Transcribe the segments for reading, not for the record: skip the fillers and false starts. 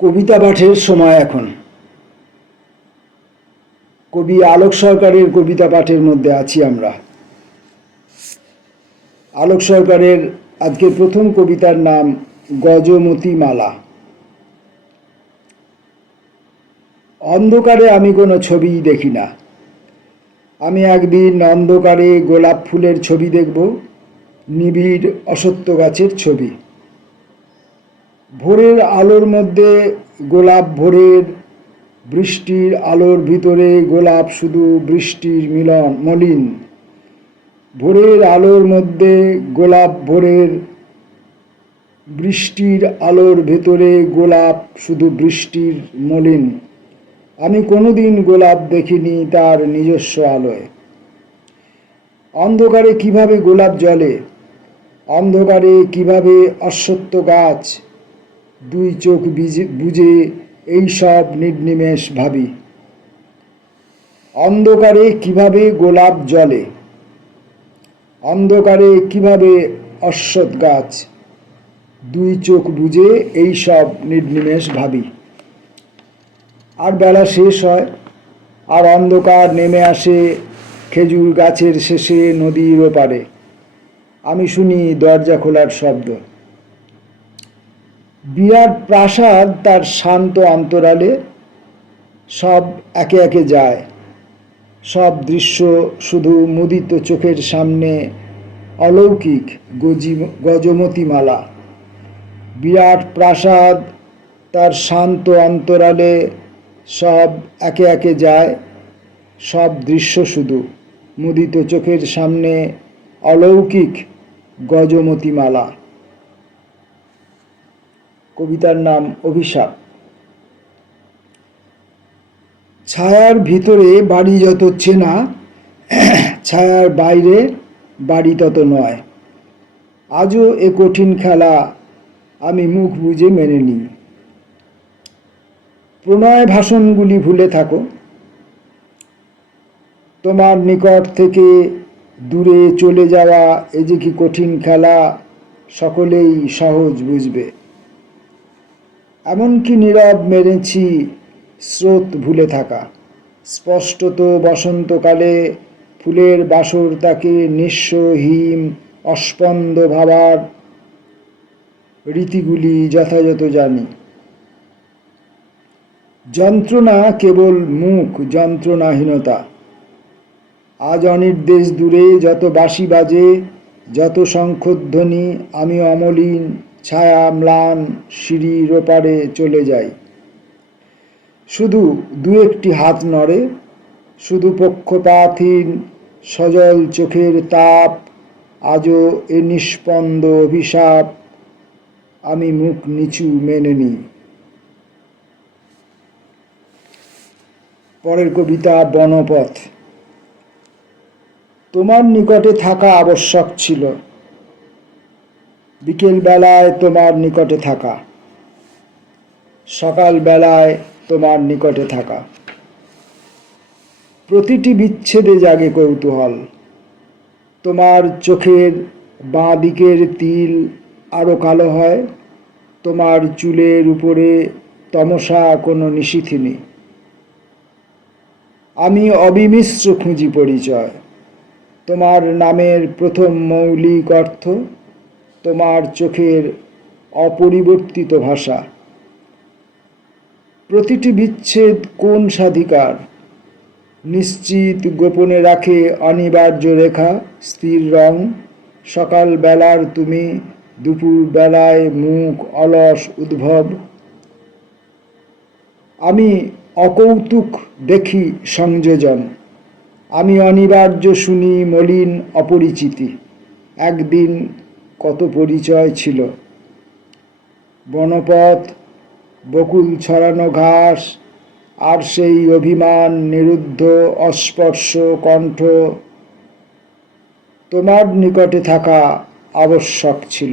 কবিতা পাঠের সময় এখন। কবি আলোক সরকারের কবিতা পাঠের মধ্যে আছি আমরা। আলোক সরকারের আজকের প্রথম কবিতার নাম গজমতি মালা। অন্ধকারে আমি কোনো ছবিই দেখি না। আমি একদিন অন্ধকারে গোলাপ ফুলের ছবি দেখব, নিবিড় অসত্য গাছের ছবি। ভোরের আলোর মধ্যে গোলাপ ভোরের, বৃষ্টির আলোর ভিতরে গোলাপ শুধু বৃষ্টির মিলন মলিন। ভোরের আলোর মধ্যে গোলাপ ভোরের, বৃষ্টির আলোর ভেতরে গোলাপ শুধু বৃষ্টির মলিন। আমি কোনোদিন গোলাপ দেখিনি তার নিজস্ব আলোয়। অন্ধকারে কিভাবে গোলাপ জ্বলে, অন্ধকারে কিভাবে অশ্বত্থ গাছ, দুই চোখ বুজে এই সব নির্নিমেষ ভাবি। অন্ধকারে কিভাবে গোলাপ জ্বলে, অন্ধকারে কিভাবে অশ্বত্থ গাছ, দুই চোখ বুজে এই সব নির্নিমেষ ভাবি। আর বেলা শেষ হয়, আর অন্ধকার নেমে আসে খেজুর গাছের শেষে নদীর ওপারে। আমি শুনি দরজা খোলার শব্দ। বিরাট প্রাসাদ তার শান্ত অন্তরালে, সব একে একে যায়। সব দৃশ্য শুধু মুদিত চোখের সামনে অলৌকিক গজমতি মালা। বিরাট প্রাসাদ তার শান্ত অন্তরালে, সব একে একে যায়। সব দৃশ্য শুধু মুদিত চোখের সামনে অলৌকিক গজমতি মালা। কবিতার নাম অভিশাপ। ছায়ার ভিতরে বাড়ি যত চেনা, ছায়ার বাইরে বাড়ি তত নয়। আজও এ কঠিন খেলা আমি মুখ বুজে মেনে নিই। প্রণয় ভাষণগুলি ভুলে থাকো, তোমার নিকট থেকে দূরে চলে যাওয়া এ যে কি কঠিন খেলা, সকলেই সহজ বুঝবে। এমনকি নীরব মেরেছি স্রোত ভুলে থাকা। স্পষ্টত বসন্তকালে ফুলের বাসর তাকে নিঃস্ব হিম অস্পন্দ ভাবার রীতিগুলি যথাযথ জানি। যন্ত্রণা কেবল মুখ যন্ত্রণাহীনতা। আজ অনির্দেশ দূরে যত বাঁশি বাজে, যত শঙ্খধ্বনি, আমি অমলিন ছায়া ম্লান সিঁড়ির ওপারে চলে যাই। শুধু দু একটি হাত নড়ে, শুধু পক্ষপাতহীন সজল চোখের তাপ। আজও এ নিষ্পন্দ অভিশাপ আমি মুখ নিচু মেনে নিই। পরের কবিতা বনপথ। তোমার নিকটে থাকা আবশ্যক ছিল, বিকেল বেলায় তোমার নিকটে থাকা, সকাল বেলায় তোমার নিকটে থাকা। প্রতিটি বিচ্ছেদে জাগে কৌতূহল। তোমার চোখের বাঁ দিকের তিল আরো কালো হয়, তোমার চুলের উপরে তমসা কোনো নিশীথি নেই। আমি অবিমিশ্র খুঁজি পরিচয়, তোমার নামের প্রথম মৌলিক অর্থ, তোমার চোখের অপরিবর্তিত ভাষা। প্রতিটি বিচ্ছেদ কোন স্বাধিকার, নিশ্চিত গোপনে রাখে অনিবার্য রেখা স্থির রং। সকাল বেলার তুমি, দুপুর বেলায় মুখ অলস উদ্ভব। আমি অকৌতুক দেখি সংযোজন, আমি অনিবার্য শুনি মলিন অপরিচিতি। একদিন কত পরিচয় ছিল। বনপথ, বকুল ছড়ানো ঘাস, আর সেই অভিমান নিরুদ্ধ অস্পর্শ কণ্ঠ। তোমার নিকটে থাকা আবশ্যক ছিল।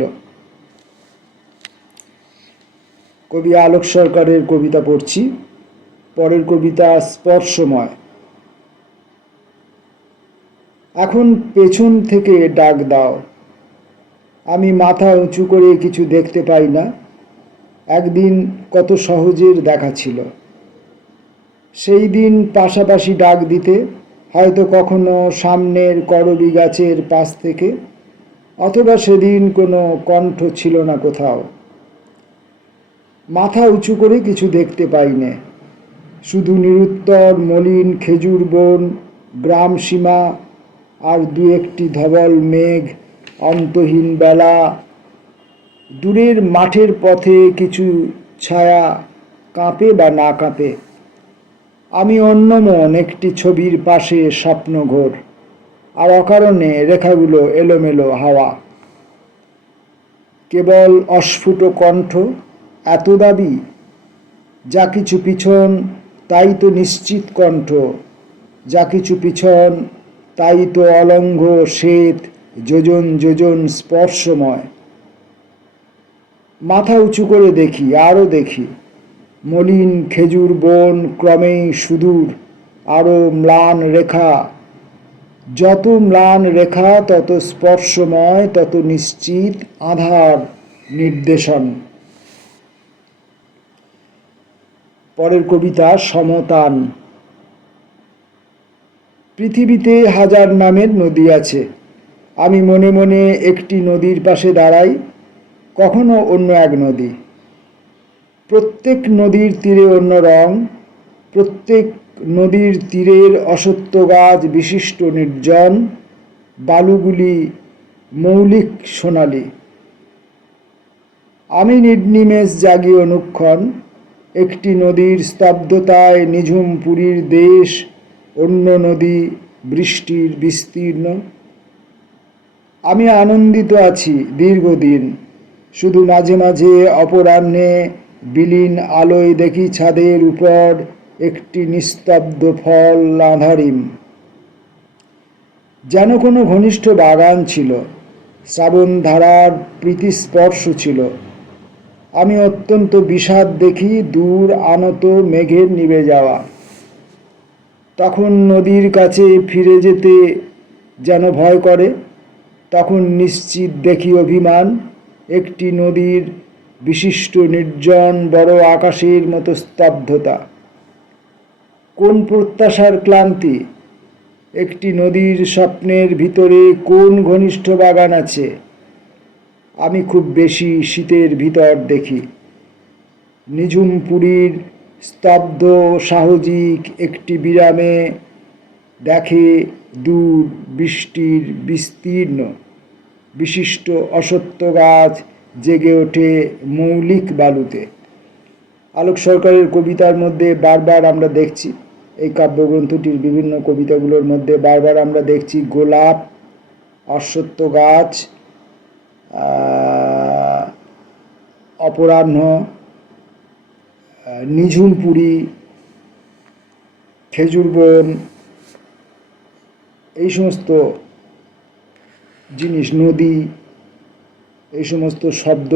কবি আলোক সরকারের কবিতা পড়ছি। পরের কবিতা স্পর্শময়। এখন পেছন থেকে ডাক দাও, আমি মাথা উঁচু করে কিছু দেখতে পাই না। একদিন কত সহজের দেখা ছিল। সেই দিন পাশাপাশি ডাক দিতে, হয়তো কখনো সামনের করবী গাছের পাশ থেকে, অথবা সেদিন কোনো কণ্ঠ ছিল না কোথাও। মাথা উঁচু করে কিছু দেখতে পাইনে, শুধু নিরুত্তর মলিন খেজুর বন, গ্রাম সীমা, আর দু একটি ধবল মেঘ, অন্তহীন বেলা, দূরের মাঠের পথে কিছু ছায়া কাঁপে বা না কাঁপে। আমি অন্যমন একটি ছবির পাশে স্বপ্নঘোর, আর অকারণে রেখাগুলো এলোমেলো হাওয়া। কেবল অস্ফুট কণ্ঠ, এত দাবি, যা কিছু পিছন তাই তো নিশ্চিত কণ্ঠ, যা কিছু পিছন তাই তো অলঙ্ঘ শ্বেত, যোজন যোজন স্পর্শময়। মাথা উঁচু করে দেখি, আরও দেখি, মলিন খেজুর বন ক্রমেই সুদূর, আরও ম্লান রেখা, যত ম্লান রেখা তত স্পর্শময়, তত নিশ্চিত আধার নির্দেশন। পরের কবিতা সমতান। পৃথিবীতে হাজার নামের নদী আছে, আমি মনে মনে একটি নদীর পাশে দাঁড়াই, কখনো অন্য এক নদী। প্রত্যেক নদীর তীরে অন্য রং, প্রত্যেক নদীর তীরের অসত্য গাছ বিশিষ্ট নির্জন, বালুগুলি মৌলিক সোনালি। আমি নির্নিমেষ জাগি অনুক্ষণ, একটি নদীর স্তব্ধতায় নিঝুম পুরীর দেশ, অন্য নদী বৃষ্টির বিস্তীর্ণ। আমি আনন্দিত আছি দীর্ঘদিন, শুধু মাঝে মাঝে অপরাহ্নে বিলীন আলোয় দেখি ছাদের উপর একটি নিস্তব্ধ ফল আঁধারিম। যেন কোনো ঘনিষ্ঠ বাগান ছিল, শ্রাবণ ধারার প্রীতিস্পর্শ ছিল। আমি অত্যন্ত বিষাদ দেখি দূর আনত মেঘের নিভে যাওয়া। তখন নদীর কাছে ফিরে যেতে যেন ভয় করে, তখন নিশ্চিত দেখি অভিমান, একটি নদীর বিশিষ্ট নির্জন বড় আকাশের মতো স্তব্ধতা। কোন প্রত্যাশার ক্লান্তি, একটি নদীর স্বপ্নের ভিতরে কোন ঘনিষ্ঠ বাগান আছে। আমি খুব বেশি শীতের ভিতর দেখি, নিঝুম পুরীর স্তব্ধ সাহজিক একটি বিরামে দেখে দূর বৃষ্টির বিস্তীর্ণ বিশিষ্ট অসত্য গাছ জেগে ওঠে মৌলিক বালুতে। আলোক সরকারের কবিতার মধ্যে বারবার আমরা দেখছি, এই কাব্যগ্রন্থটির বিভিন্ন কবিতাগুলোর মধ্যে বারবার আমরা দেখছি গোলাপ, অশ্বত্থ গাছ, অপরাহ্ন, নিঝুম পুরী, খেজুর বন, এই সমস্ত জিনিস, নদী, এই সমস্ত শব্দ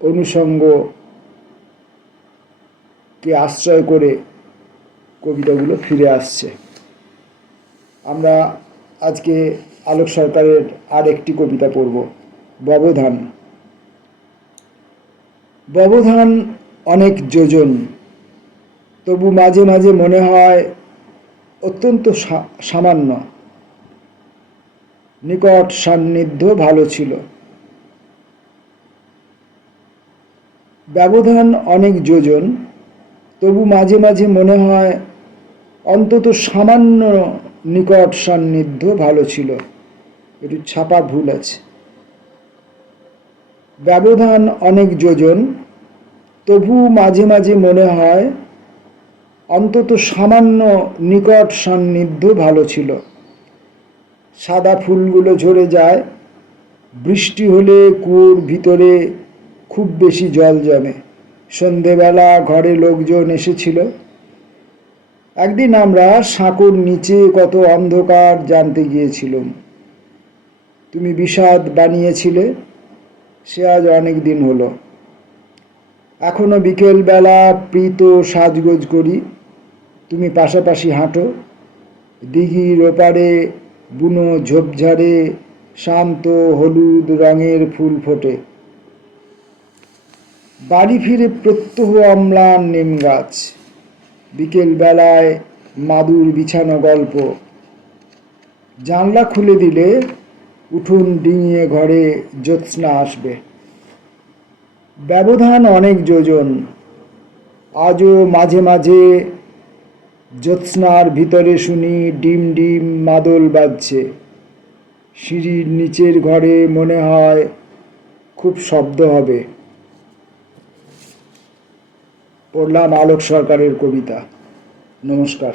অনুষঙ্গকে আশ্রয় করে কবিতাগুলো ফিরে আসছে। আমরা আজকে আলোক সরকারের আর একটি কবিতা পড়ব, ব্যবধান। ব্যবধান অনেক যোজন, তবু মাঝে মাঝে মনে হয় অত্যন্ত সামান্য। নিকট সান্নিধ্য ভালো ছিল। ব্যবধান অনেক যোজন, তবু মাঝে মাঝে মনে হয় অন্তত সামান্য নিকট সান্নিধ্য ভালো ছিল। একটু ছাপা ভুল আছে। ব্যবধান অনেক যোজন, তবু মাঝে মাঝে মনে হয় অন্তত সামান্য নিকট সান্নিধ্য ভালো ছিল। সাদা ফুলগুলো ঝরে যায়, বৃষ্টি হলে কুয়োর ভিতরে খুব বেশি জল জমে। সন্ধেবেলা ঘরে লোকজন এসেছিল। একদিন আমরা সাঁকোর নিচে কত অন্ধকার জানতে গিয়েছিলাম। তুমি বিষাদ বানিয়েছিলে, সে আজ অনেক দিন হলো। এখনো বিকেলবেলা প্রীত সাজগোজ করি, তুমি পাশাপাশি হাঁটো। দিঘির ওপারে বুনো ঝোপঝাড়ে শান্ত হলুদ রঙের ফুল ফোটে। বাড়ি ফিরে প্রত্যহ অম্লান নিম গাছ, বিকেল বেলায় মাদুর বিছানো গল্প, জানলা খুলে দিলে উঠোন ডিঙিয়ে ঘরে জ্যোৎস্না আসবে। ব্যবধান অনেক যোজন, আজও মাঝে মাঝে জ্যোৎস্নার ভিতরে শুনি ডিম ডিম মাদল বাজছে। সিঁড়ির নিচের ঘরে মনে হয় খুব শব্দ হবে। পড়লাম আলোক সরকারের কবিতা। নমস্কার।